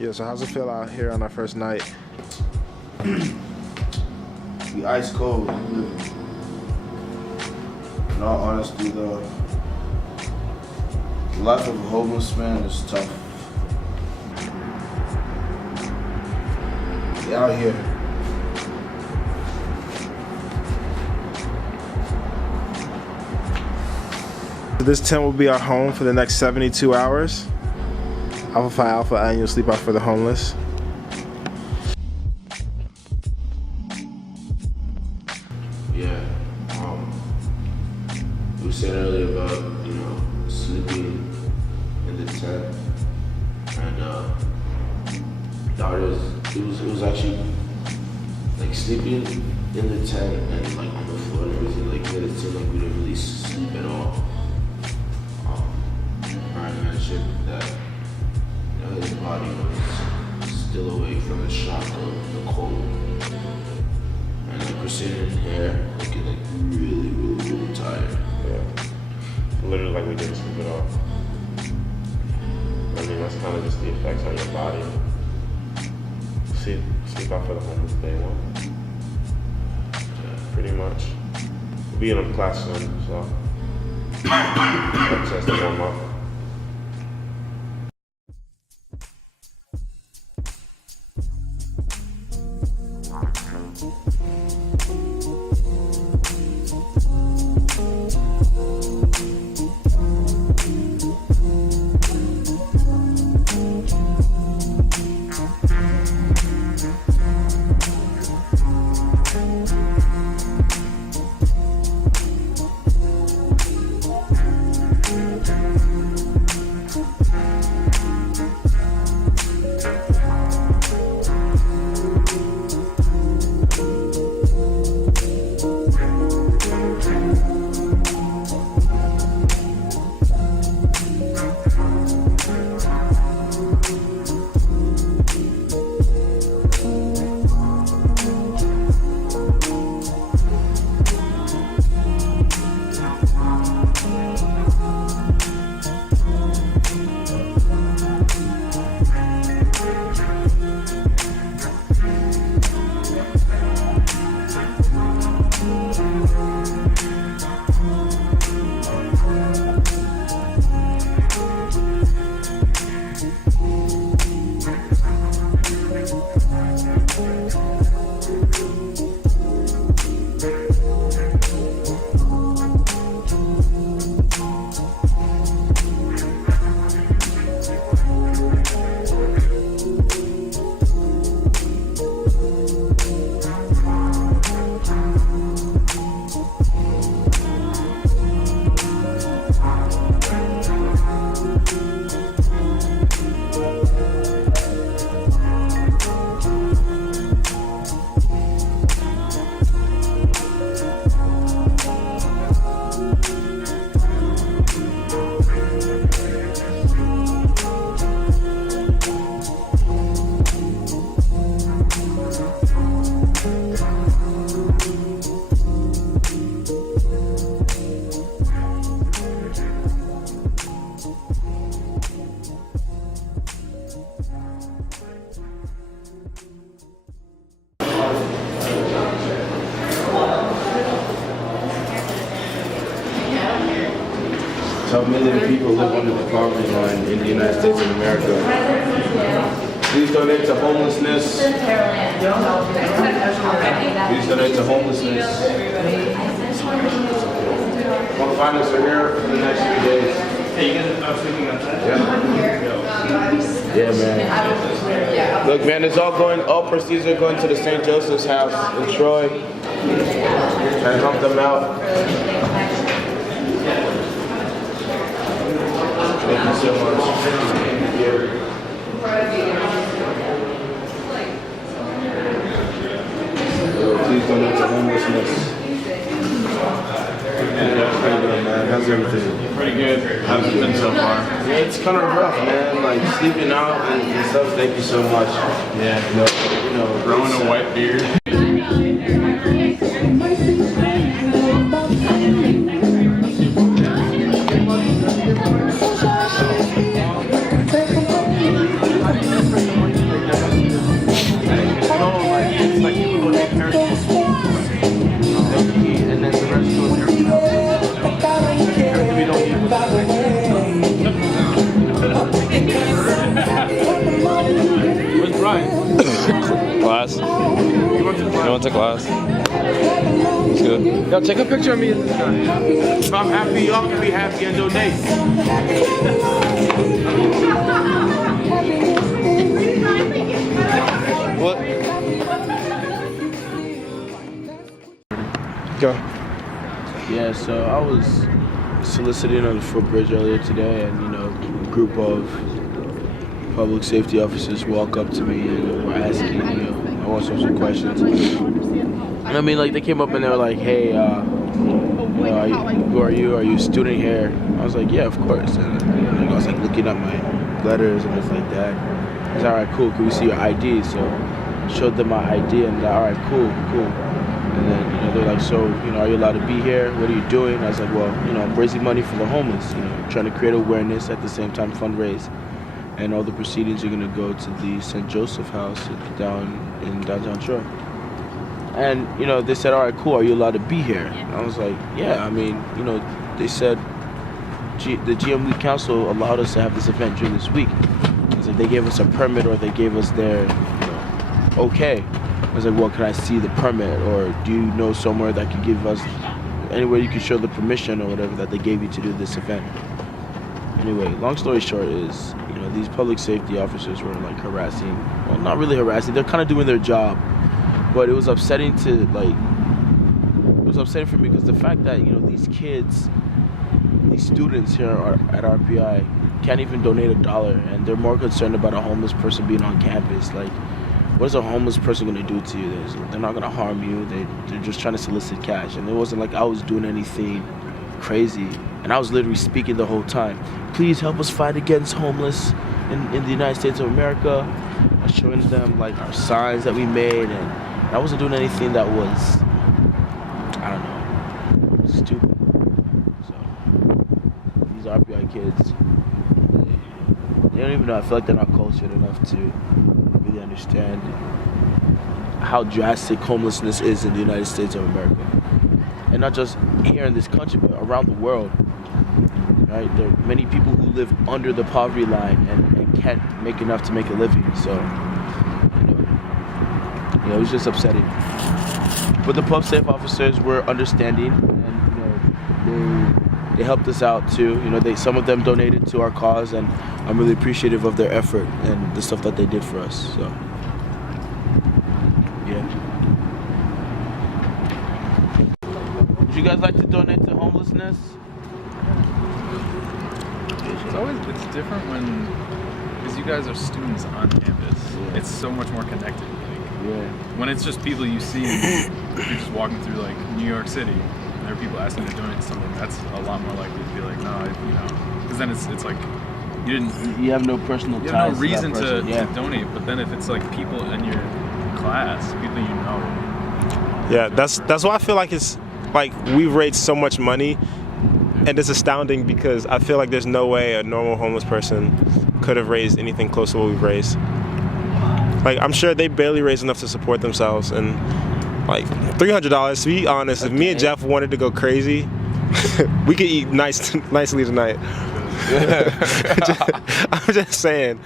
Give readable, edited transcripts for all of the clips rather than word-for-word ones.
Yeah, so how's it feel out here on our first night? Be ice cold. In all honesty though, the life of a homeless man is tough. Be out here. This tent will be our home for the next 72 hours. Alpha Phi Alpha annual sleep out for the homeless. Yeah, we said earlier about, sleeping in the tent, and it was actually like sleeping in the tent and like on the floor and everything, like made it seem like we didn't really sleep at all. Brian mentioned that his body was still awake from the shock of the cold. And like we're sitting here looking like really tired. Yeah. Literally like we didn't sleep at all. I mean, that's kind of just the effects on your body. Sleep out for the homeless day one. Yeah, pretty much. We'll be in a class soon, so that's the warm up. So million people live under the poverty line in the United States of America. Please donate to homelessness. Please donate to homelessness. Come find us here for the next 3 days. Hey, you guys are sleeping outside? Yeah, man. Look, man, all proceeds are going to the St. Joseph's house in Troy. Try to help them out. Thank you so much. Please donate to homelessness. How you doing, man? How's everything? Pretty good. How's it been so far? Yeah, it's kind of rough, man. Like sleeping out and stuff. Thank you so much. Yeah. Growing a white beard. Take Class. You went to class. It's good. Yo, take a picture of me in this guy. If I'm happy, y'all can be happy and donate. What? Go. Yeah, so I was soliciting on the footbridge earlier today, and a group of public safety officers walk up to me and were asking, all sorts of questions. And I mean, like, they came up and they were like, "Hey, who are you? Are you a student here?" I was like, "Yeah, of course." And I was like looking at my letters and stuff like that. I was like, "All right, cool. Can we see your ID?" So I showed them my ID, and they're, "All right, cool." And then, they're like, "So, are you allowed to be here? What are you doing?" I was like, "Well, I'm raising money for the homeless, trying to create awareness, at the same time fundraise. And all the proceedings are going to go to the St. Joseph House down in downtown Troy." And, they said, "All right, cool. Are you allowed to be here?" And I was like, "Yeah, I mean, they said the GMW Council allowed us to have this event during this week." It's like they gave us a permit, or they gave us their, okay. I was like, "Well, can I see the permit, or do you know somewhere that could give us, anywhere you can show the permission or whatever that they gave you to do this event?" Anyway, long story short is, these public safety officers were like harassing, well, not really harassing, they're kind of doing their job, but it was upsetting for me because the fact that, these kids, these students here at RPI can't even donate $1, and they're more concerned about a homeless person being on campus. Like, what is a homeless person going to do to you? They're not going to harm you. They're just trying to solicit cash. And it wasn't like I was doing anything crazy. And I was literally speaking the whole time. "Please help us fight against homeless in the United States of America." I was showing them like our signs that we made, and I wasn't doing anything that was, I don't know, stupid. So these RPI kids, they don't even know. I feel like they're not cultured enough to really understand how drastic homelessness is in the United States of America. And not just here in this country, but around the world. Right? There are many people who live under the poverty line and can't make enough to make a living. So, it was just upsetting. But the pub safe officers were understanding, and they helped us out too. Some of them donated to our cause, and I'm really appreciative of their effort and the stuff that they did for us. So, yeah. Would you guys like to donate to homelessness? It's different because you guys are students on campus. Yeah. It's so much more connected. Yeah. When it's just people you see, you're just walking through like New York City, and there are people asking to donate to something. That's a lot more likely to be like, no, because then it's like you have no personal ties. You have no reason to donate. But then if it's like people in your class, people you know. Yeah, that's why I feel like it's like we've raised so much money. And it's astounding because I feel like there's no way a normal homeless person could have raised anything close to what we've raised. Like, I'm sure they barely raised enough to support themselves. And like $300, to be honest, if me and Jeff wanted to go crazy, we could eat nicely tonight. I'm just saying.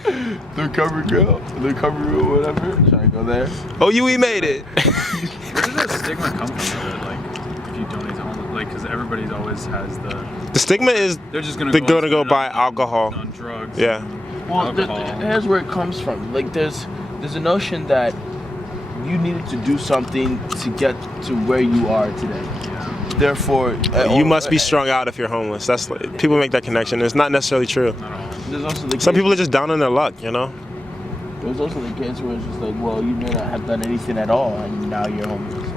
The recovery grill, whatever. Should I go there? Oh, we made it. Where does that stigma come from? Like, if you donate to homeless, like, because everybody always has the stigma is they're just gonna go buy alcohol on drugs. Yeah. Well, here's where it comes from. Like, there's a notion that you needed to do something to get to where you are today. Yeah. Therefore, you must be strung out if you're homeless. That's people make that connection. It's not necessarily true. There's also some people are just down on their luck, There's also the case where it's just like, well, you may not have done anything at all, and now you're homeless.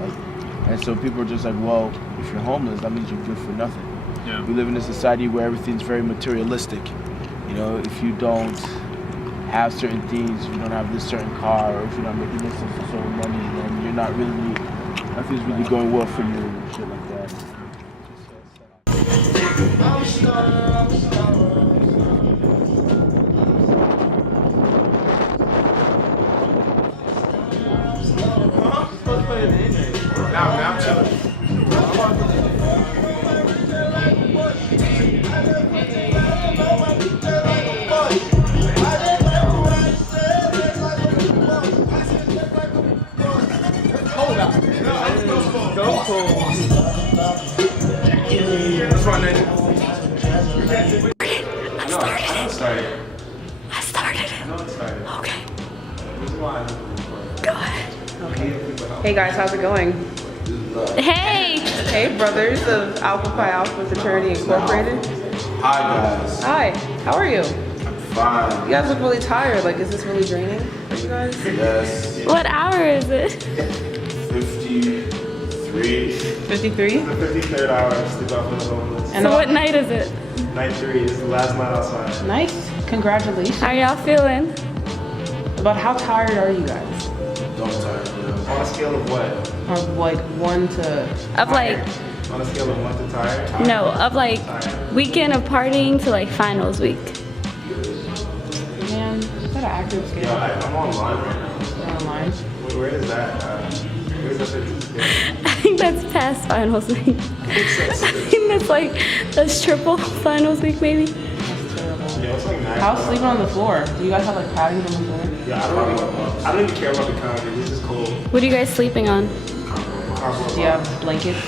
And so people are just like, well, if you're homeless, that means you're good for nothing. Yeah. We live in a society where everything's very materialistic. If you don't have certain things, if you don't have this certain car, or if you're not making this certain money, then you're not really, nothing's really going well for you and shit like that. I'm chilling. Okay. Hey guys, how's it going? Hey! Hey, brothers of Alpha Pi Alpha Fraternity Incorporated. Hi guys. Hi, how are you? Fine. You guys look really tired. Like, is this really draining for you guys? Yes. What hour is it? 53. 53? The 53rd hour of Sleep Out for the Homeless. And So what night is it? Night 3 is the last night outside. Nice. Congratulations. How are y'all feeling? About how tired are you guys? Don't tire me. On a scale of what? Of like 1 to... Of like, On a scale of 1 to tired? no, of like weekend of partying to like finals week. Man, is that an accurate scale? I'm online right now. You're online? Where is that? Where's that 50 scale? I think that's past finals week. I think that's triple finals week maybe. That's terrible. Yeah, it's like 9. How's sleeping on the floor? Do you guys have like padding on the floor? Yeah, I don't even care about the concrete. It's just cold. What are you guys sleeping on? Do you have blankets?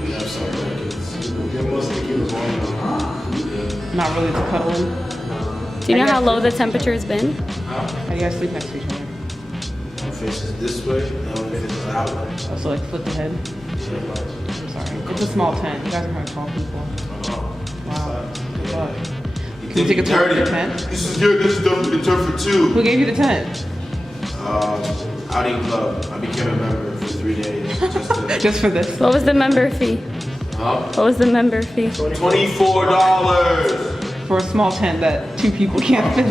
We have some blankets. Yeah, most of the kids warm though. Not really to cuddle in? Do you know how low the temperature has been? How do you guys sleep next to each other? One faces this way, and one faces that way. Also, like flip the head. I'm sorry. It's a small tent. You guys are kind of tall people. Wow. Good luck. Can you take a tour of your tent? This is good. This is definitely the turn for 2. Who gave you the tent? Outing club. I became a member for 3 days Just for this? What was the member fee? Huh? What was the member fee? $24. For a small tent that 2 people can't fit.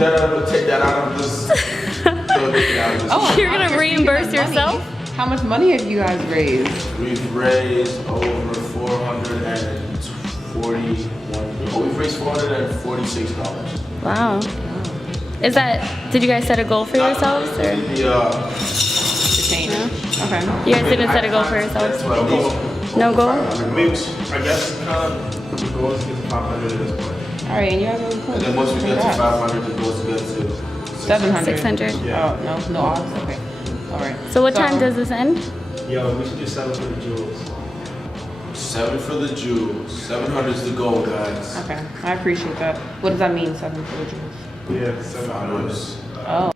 Take that out of this. Oh, You're gonna reimburse yourself? How much money have you guys raised? We've raised over 441. Oh, we've raised $446. Wow. Is that, did you guys set a goal for yourselves or? The change. Okay. You guys didn't set a goal for yourselves? No goal? I guess the goal is to get to 500 at this point. All right, and you guys are really close. And then once we get to Congrats. 500, the goal is to get to 700. 600. Oh, no odds? Okay. All right. So what time does this end? Yo, we should just settle for the jewels. 7 for the jewels. 700 is the goal, guys. Okay, I appreciate that. What does that mean, 7 for the jewels? Yeah, 700. Oh.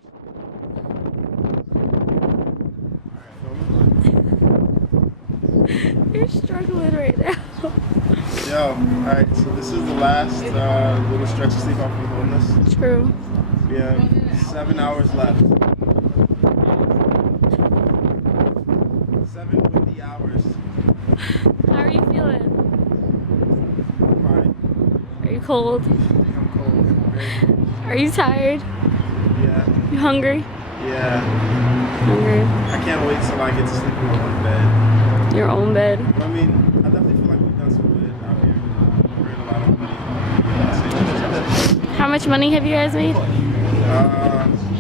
You're struggling right now. Yo, alright, so this is the last little stretch of Sleep Out for the Homeless. True. We have 7 hours left. 7 windy hours. How are you feeling? Fine. Are you cold? I'm cold. Are you tired? Yeah. You hungry? Yeah. Hungry. I can't wait till I get to sleep in my own bed. Your own bed. I mean, I definitely feel like we've done some good out here. We're in a lot of money. How much money have you guys made?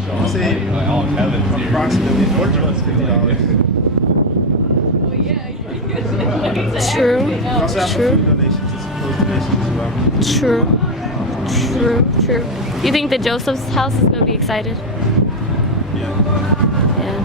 I'll say approximately $450. True. We also have True. some food donations and some clothes donations as well. True. You think the Joseph's house is gonna be excited? Yeah. Yeah.